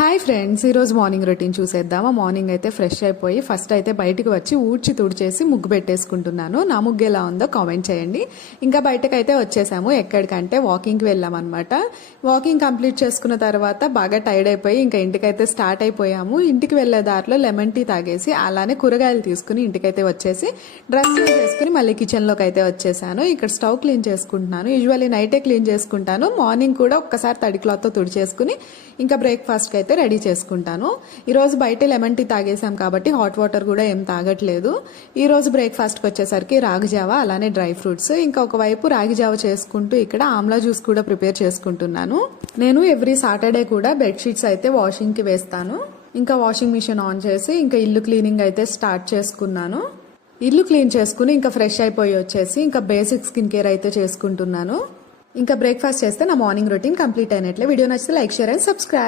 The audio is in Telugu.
హాయ్ ఫ్రెండ్స్, ఈరోజు మార్నింగ్ రొటీన్ చూసేద్దామా. మార్నింగ్ అయితే ఫ్రెష్ అయిపోయి ఫస్ట్ అయితే బయటకు వచ్చి ఊడ్చి తుడిచేసి ముగ్గు పెట్టేసుకుంటున్నాను. నా ముగ్గు ఎలా ఉందో కామెంట్ చేయండి. ఇంకా బయటకు అయితే వచ్చేసాము. ఎక్కడికంటే వాకింగ్కి వెళ్ళామన్నమాట. వాకింగ్ కంప్లీట్ చేసుకున్న తర్వాత బాగా టైర్డ్ అయిపోయి ఇంకా ఇంటికైతే స్టార్ట్ అయిపోయాము. ఇంటికి వెళ్లే దారిలో లెమన్ టీ తాగేసి అలానే కూరగాయలు తీసుకుని ఇంటికైతే వచ్చేసి డ్రెస్ క్లీన్ చేసుకుని మళ్ళీ కిచెన్లోకి అయితే వచ్చేసాను. ఇక్కడ స్టవ్ క్లీన్ చేసుకుంటున్నాను. యూజువల్లీ నైటే క్లీన్ చేసుకుంటాను. మార్నింగ్ కూడా ఒక్కసారి తడి క్లాత్తో తుడిచేసుకుని ఇంకా బ్రేక్ఫాస్ట్కి అయితే రెడీ చేసుకుంటాను. ఈరోజు బయట లెమన్ టీ తాగేసాం కాబట్టి హాట్ వాటర్ కూడా ఏం తాగట్లేదు. ఈరోజు బ్రేక్ఫాస్ట్కి వచ్చేసరికి రాగి జావ అలానే డ్రై ఫ్రూట్స్, ఇంకా ఒకవైపు రాగి జావ చేసుకుంటూ ఇక్కడ ఆమ్లా జ్యూస్ కూడా ప్రిపేర్ చేసుకుంటున్నాను. నేను ఎవ్రీ సాటర్డే కూడా బెడ్షీట్స్ అయితే వాషింగ్కి వేస్తాను. ఇంకా వాషింగ్ మిషన్ ఆన్ చేసి ఇంకా ఇల్లు క్లీనింగ్ అయితే స్టార్ట్ చేసుకున్నాను. ఇల్లు క్లీన్ చేసుకుని ఇంకా ఫ్రెష్ అయిపోయి వచ్చేసి ఇంకా బేసిక్ స్కిన్ కేర్ అయితే చేసుకుంటున్నాను. ఇంకా బ్రేక్ఫాస్ట్ చేస్తే నా మార్నింగ్ రొటీన్ కంప్లీట్ అయినట్లే. వీడియో నచ్చితే లైక్, షేర్ అండ్ సబ్స్క్రైబ్.